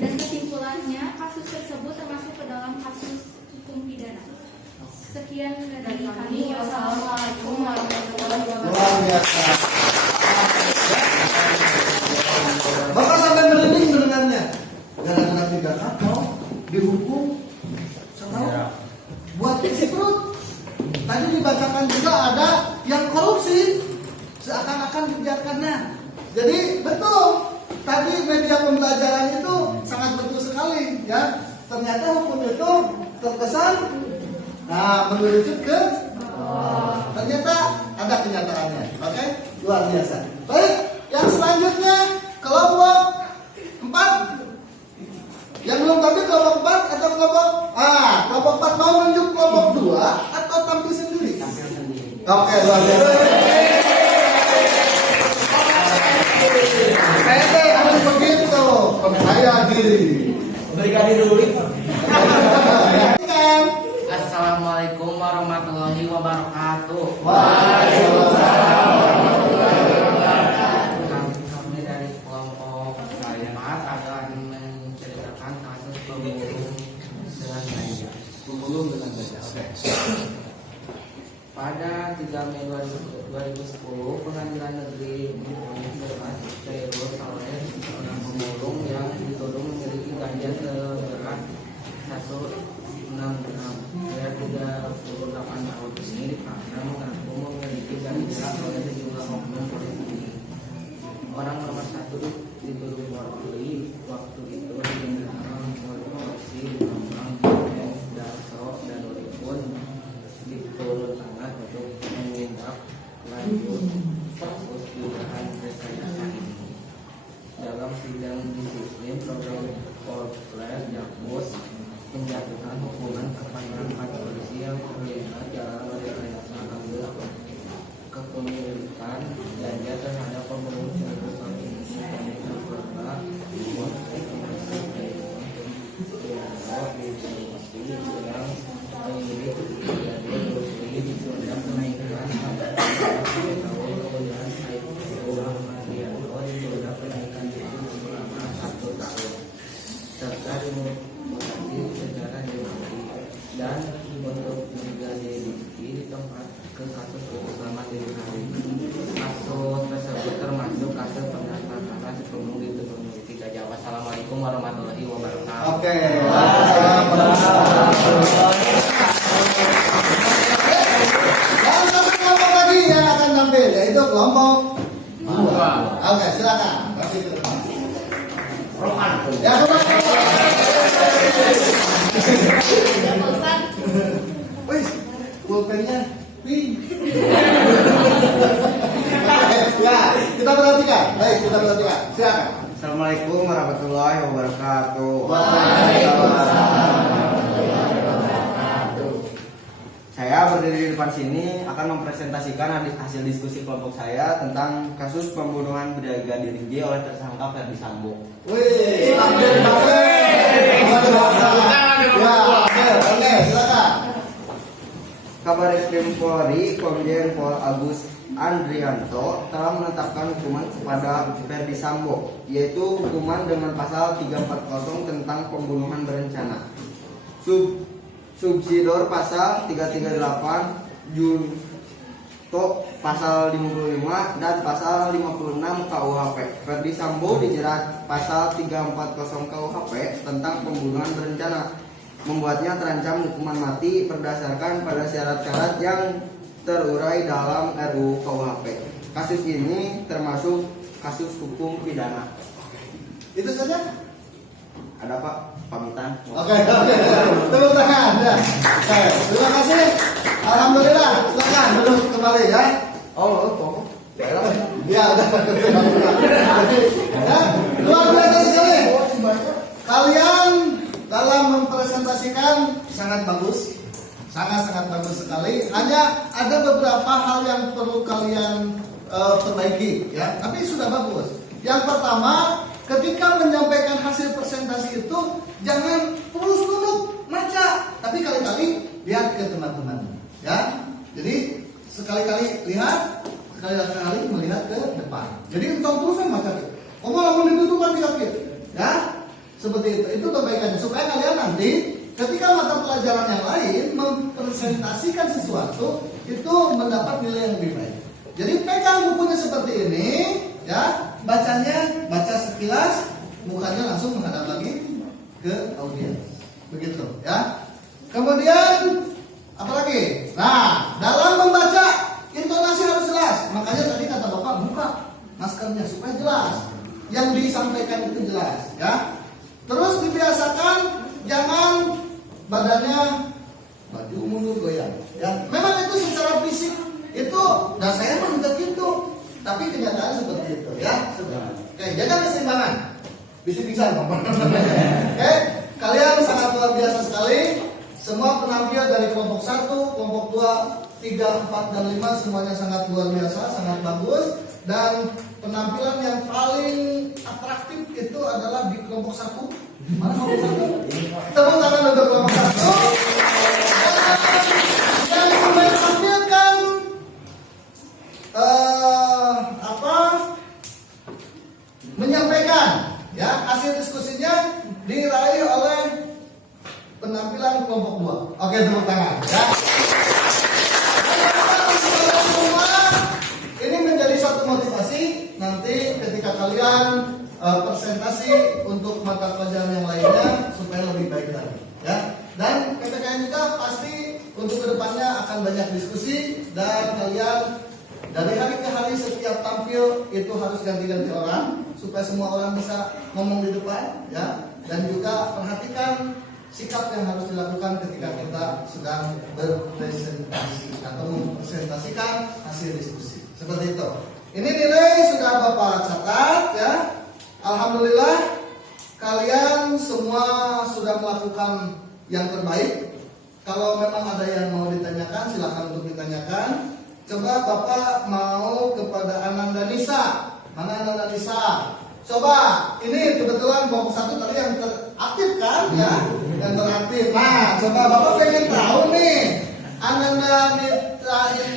Dan kesimpulannya, kasus tersebut termasuk ke dalam kasus hukum pidana. Sekian dari kami. Wassalamualaikum warahmatullahi Luar wabarakatuh. biasa. Bapak sampai merinding mendengarnya. Gara-gara 3 kakao dihukum sama buat isi perut. Tadi dibacakan juga ada yang korupsi, seakan-akan dibiarkannya. Jadi betul, tadi media pembelajaran itu sangat betul sekali, ya. Ternyata hukum itu terkesan, mengerucut ke, ternyata ada kenyataannya. Oke, luar biasa. Baik, yang selanjutnya kelompok 4. Yang belum tampil kelompok 4 atau kelompok kelompok 4 mau menunjuk kelompok 2 atau tampil sendiri? Tampil sendiri. Oke, luar biasa. Saya harus begitu, percaya diri. Berikan dulu. Assalamualaikum warahmatullahi wabarakatuh. Kami dari kelompok 4 akan menceritakan kasus pembunuhan dengan ganja. Pemulung dengan gajah. Oke. Pada 3 Mei 2010, Pengadilan Negeri Universitas Cairo Saleh seorang pemulung yang dituduh memiliki ganja seberat 166 gram. Pria 38 tahun ini dipandang mengaku memiliki ganja oleh sejumlah oknum polisi. Orang nomor 1 dituduh mewakili waktu itu Jenderal Polisi Bambang Darso dan Uripun diturun tangan untuk menindak lanjut kasus dugaan rekayasa ini. Dalam sidang disiplin program Polres Jakpus menjatuhkan hukuman kepada 4 polisi yang terlibat dalam rekayasa ambil kepemilikan ganja terhadap pemulung kehidupan ini. Dan untuk Brigadir Rizky ditempatkan ke kasus selama 3 hari. Kasus tersebut termasuk kasus pengasaran sebelum dituduh memiliki ganja. Wassalamualaikum warahmatullahi wabarakatuh. Oke. Dan satu kelompok lagi yang akan tampil yaitu kelompok 2. Oke, silakan. Kasih ke depan. Ya, wih, pulpennya pink. Ya, kita perhatikan. Baik, kita perhatikan. Silakan. Assalamualaikum warahmatullahi wabarakatuh. Saya berdiri di depan sini akan mempresentasikan hasil diskusi kelompok saya tentang kasus pembunuhan Brigadir Rizky oleh tersangka Ferdi Sambo. Wih, tampil. Ya, oke, silakan. Kabareskrim Polri Komjen Pol Agus Andrianto telah menetapkan hukuman kepada Ferdi Sambo, yaitu hukuman dengan pasal 340 tentang pembunuhan berencana. Subsidor pasal 338, junto pasal 55 dan pasal 56 KUHP. Ferdi Sambo dijerat pasal 340 KUHP tentang pembunuhan berencana, membuatnya terancam hukuman mati berdasarkan pada syarat-syarat yang terurai dalam RUU KUHP. Kasus ini termasuk kasus hukum pidana. Itu saja. Ada Pak pamitan? Oke. Tepuk tangan. Ya. Oke, terima kasih. Alhamdulillah. Silakan duduk kembali ya. Oh. Ya, udah. Ya, luar biasa sekali. Kalian dalam mempresentasikan sangat bagus. Sangat bagus sekali. Hanya ada beberapa hal yang perlu kalian perbaiki ya. Tapi sudah bagus. Yang pertama, ketika menyampaikan hasil presentasi itu jangan terus duduk baca, tapi kali-kali lihat ke teman-teman ya. Jadi sekali-kali lihat, sekali-kali melihat ke depan. Jadi entah terusan baca gitu. Ngomong ditutup kaki ya. Seperti itu. Itu kebaikannya supaya kalian nanti ketika mata pelajaran yang lain mempresentasikan sesuatu itu mendapat nilai yang lebih baik. Jadi pegang bukunya seperti ini ya, bacanya baca sekilas, mukanya langsung menghadap lagi ke audiens. Begitu ya. Kemudian apa lagi? Nah, dalam membaca intonasi harus jelas. Makanya tadi kata Bapak buka maskernya supaya jelas. Yang disampaikan itu jelas ya. Terus dibiasakan jangan badannya baju mundur goyang ya. Memang itu secara fisik itu, dan saya menurut itu, tapi kenyataan seperti itu ya. Oke, jaga keseimbangan. Bisa Oke, kalian sangat luar biasa sekali. Semua penampil dari kelompok 1, kelompok 2, 3, 4 dan 5 semuanya sangat luar biasa, sangat bagus. Dan penampilan yang paling atraktif itu adalah di kelompok 1. Mana kelompok 1? Tepuk tangan untuk kelompok 1. Yang menampilkan menyampaikan ya hasil diskusinya diraih oleh penampilan kelompok 2. Oke, tepuk tangan ya. pertanyaan juga pasti untuk kedepannya akan banyak diskusi dan kalian dari hari ke hari setiap tampil itu harus ganti-ganti orang supaya semua orang bisa ngomong di depan ya, dan juga perhatikan sikap yang harus dilakukan ketika kita sedang berpresentasi atau mempresentasikan hasil diskusi seperti itu. Ini nilai sudah Bapak catat ya. Alhamdulillah kalian semua sudah melakukan yang terbaik. Kalau memang ada yang mau ditanyakan silakan untuk ditanyakan. Coba Bapak mau kepada Ananda Nisa. Mana Ananda Nisa? Coba, ini kebetulan kelompok 1 tadi yang teraktif kan ya? Yang teraktif. Nah, coba Bapak pengen tahu nih, Ananda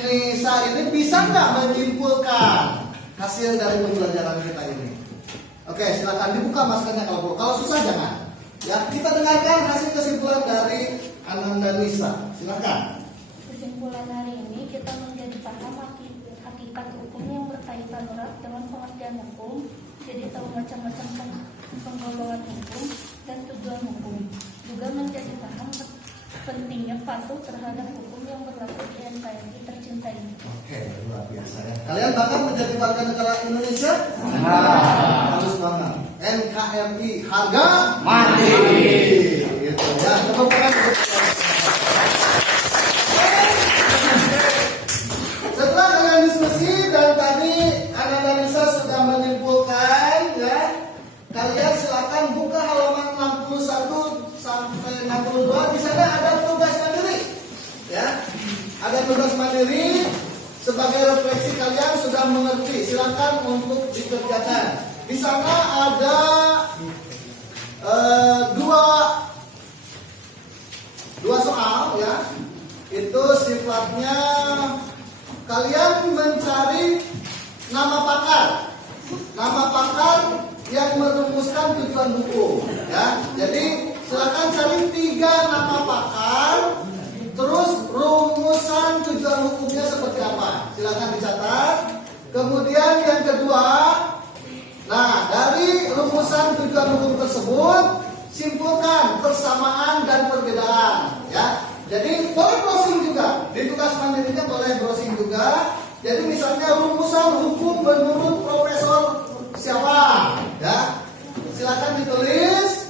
Nisa ini bisa nggak menyimpulkan hasil dari pembelajaran kita ini? Oke, silakan dibuka maskernya kalau susah jangan. Ya, kita dengarkan hasil kesimpulan dari Ananda Nisa. Silakan. Kesimpulan hari ini kita menjadi paham hakikat hukum yang berkaitan erat dengan pengertian hukum, jadi tahu macam-macam penggolongan hukum dan tujuan hukum. Juga menjadi paham pentingnya patuh terhadap hukum yang berlaku di NKRI tercinta ini. Oke, luar biasa ya. Kalian bangga menjadi warga negara Indonesia? Harus bangga. NKRI harga mati. Gitu ya. Tepuk tangan. Setelah kalian diskusi dan tadi Ananda Nisa sudah menyimpulkan ya, kalian silakan buka halaman 61 sampai 62. Di sana ada tugas mandiri ya, ada tugas mandiri sebagai refleksi kalian sudah mengerti. Silakan untuk dikerjakan. Di sana ada dua soal ya, itu sifatnya kalian mencari nama pakar yang merumuskan tujuan hukum ya. Jadi silakan cari 3 nama pakar, terus rumusan tujuan hukumnya seperti apa, silakan dicatat. Kemudian yang kedua, nah dari rumusan tujuan hukum tersebut simpulkan persamaan dan perbedaan ya. Jadi boleh browsing juga, di tugas mandirinya boleh browsing juga. Jadi misalnya rumusan hukum menurut profesor siapa ya, silakan ditulis.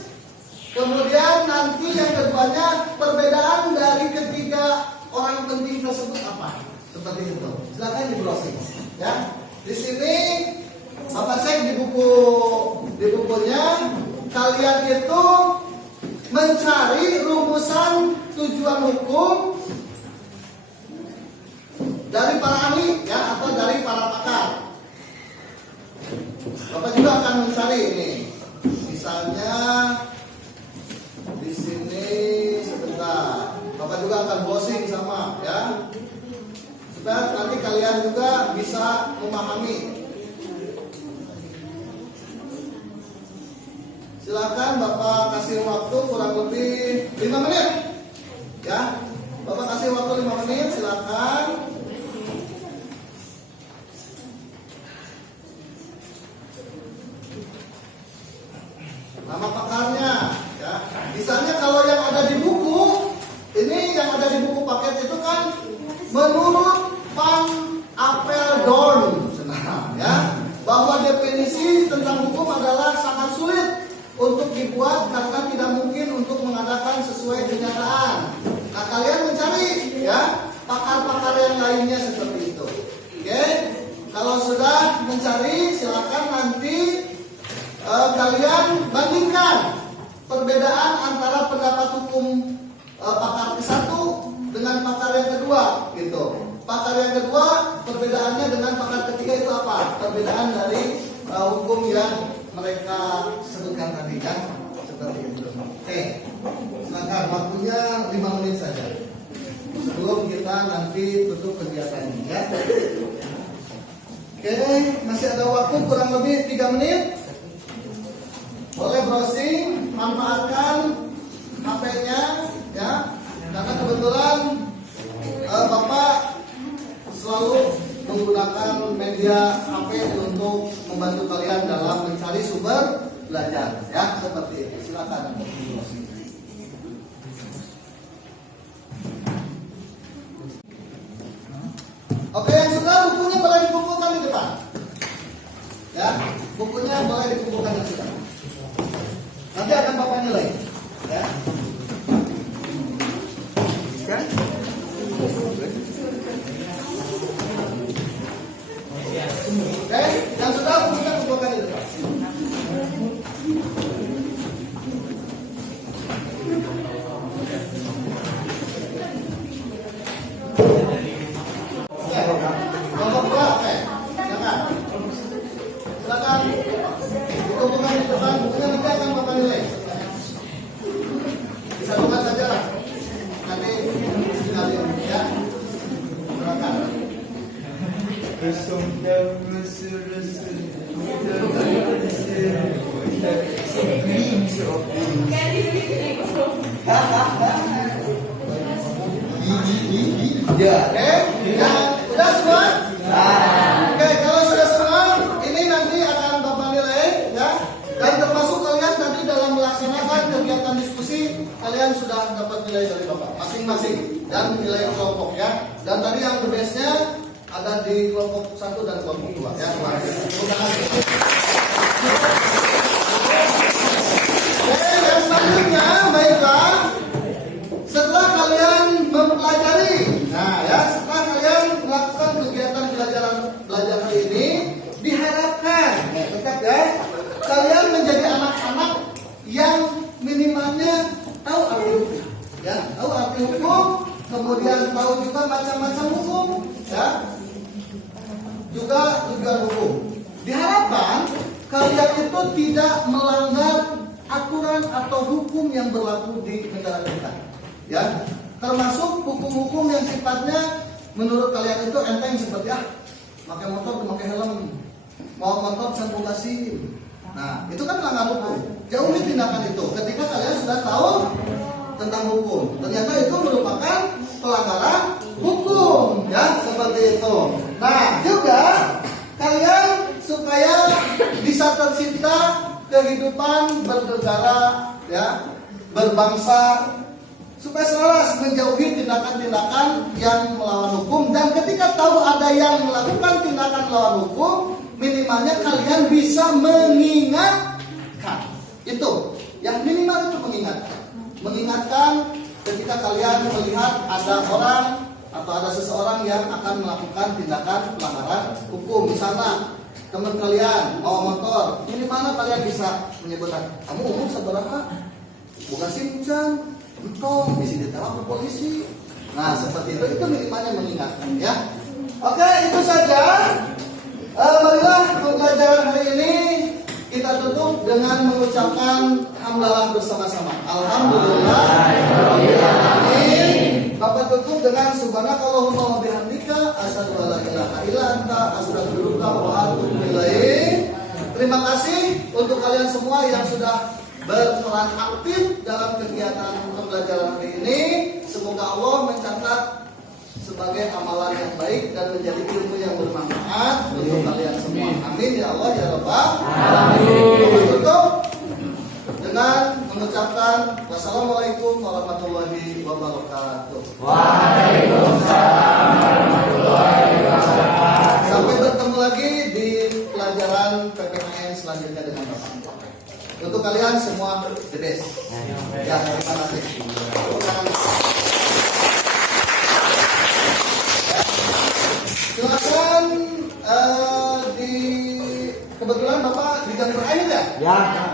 Kemudian nanti yang keduanya perbedaan dari ketiga orang penting tersebut apa, seperti itu. Silakan di browsing ya. Di sini Bapak cek di bukunya kalian itu mencari rumusan tujuan hukum dari para ahli ya, atau dari para pakar. Bapak juga akan mencari ini. Misalnya di sini sebentar. Bapak juga akan browsing sama ya, supaya nanti kalian juga bisa memahami. Silakan Bapak kasih waktu kurang lebih 5 menit ya. Bapak kasih waktu 5 menit, silakan. Nama pakarnya ya. Misalnya kalau yang ada di buku, ini yang ada di buku paket itu kan menurut Van Apeldoorn ya, bahwa definisi tentang hukum adalah sangat sulit untuk dibuat karena tidak mungkin untuk mengadakan sesuai kenyataan. Nah, kalian mencari ya pakar-pakar yang lainnya seperti itu. Oke? Kalau sudah mencari, silakan nanti kalian bandingkan perbedaan antara pendapat hukum pakar ke-1 dengan pakar yang kedua, gitu. Pakar yang kedua perbedaannya dengan pakar ketiga itu apa? Perbedaan dari hukum yang mereka sebutkan tadi kan, seperti itu. Oke, silakan waktunya 5 menit saja sebelum kita nanti tutup kegiatannya ya. Oke, masih ada waktu kurang lebih 3 menit. Boleh browsing, manfaatkan HP-nya ya, karena kebetulan Bapak selalu menggunakan media HP untuk membantu kalian dalam mencari sumber belajar ya, seperti itu. Silakan. kumpulkan yang sudah. Nanti akan Bapak nilai. Ya. Kan? Oke, yang sudah kumpulkan di depan. Oke, kelompok dua, oke. Silakan dikumpulkan di depan, bukunya nanti akan Bapak nilai. Disatukan saja lah. Nanti sekali ya. Silakan. Ya. Oke, ya, udah semua? Oke, kalau sudah semua, ini nanti akan Bapak nilai, ya. Dan termasuk kalian nanti dalam melaksanakan kegiatan diskusi, kalian sudah dapat nilai dari Bapak masing-masing dan nilai kelompok ya. Dan tadi yang the best-nya ada di kelompok 1 dan kelompok 2 ya. Oke, yang selanjutnya, baiklah. Setelah kalian mempelajari, nah ya, setelah kalian melakukan kegiatan belajar hari ini, diharapkan, tetap ya, kalian menjadi anak-anak yang minimalnya tahu arti hukum, ya, tahu arti hukum, kemudian tahu juga macam-macam hukum, ya, juga tujuan hukum. Diharapkan kalian itu tidak melanggar aturan atau hukum yang berlaku di negara kita. Ya, termasuk hukum-hukum yang sifatnya menurut kalian itu enteng seperti pakai motor memakai helm, mau motor dan buka SIM. Nah, itu kan melanggar hukum. Jauhi tindakan itu. Ketika kalian sudah tahu tentang hukum, ternyata itu merupakan pelanggaran hukum, ya seperti itu. Nah, juga kalian supaya bisa tercipta kehidupan bernegara, ya, berbangsa, supaya selaras menjauhi tindakan-tindakan yang melawan hukum. Dan ketika tahu ada yang melakukan tindakan melawan hukum, minimalnya kalian bisa mengingatkan. Itu, yang minimal itu mengingatkan ketika kalian melihat ada orang atau ada seseorang yang akan melakukan tindakan pelanggaran hukum. Misalnya teman kalian mau motor, minimalnya kalian bisa menyebutkan, kamu umur seberapa? Bukan simpan, entong, bisa ditawar ke polisi. Nah seperti itu minimalnya mengingatkan ya. Oke, itu saja. Marilah pembelajaran hari ini kita tutup dengan mengucapkan hamdalah bersama-sama. Alhamdulillah. Amin. Bapak tutup dengan subhanakallahumma wa bihamdika asyhadu an la ilaha illa anta astaghfiruka wa atubu ilaik. Terima kasih untuk kalian semua yang sudah berperan aktif dalam kegiatan pembelajaran hari ini. Semoga Allah mencatat sebagai amalan yang baik dan menjadi ilmu yang bermanfaat untuk kalian semua. Amin ya Allah ya Rabbal alamin. Tutup dengan mengucapkan wassalamualaikum warahmatullahi wabarakatuh. Waalaikumsalam warahmatullahi wabarakatuh. Sampai bertemu lagi di pelajaran PPKN selanjutnya dengan Bapak. Untuk kalian semua the best. Ya, terima kasih. Silakan kebetulan Bapak di jam terakhir ya? Ya.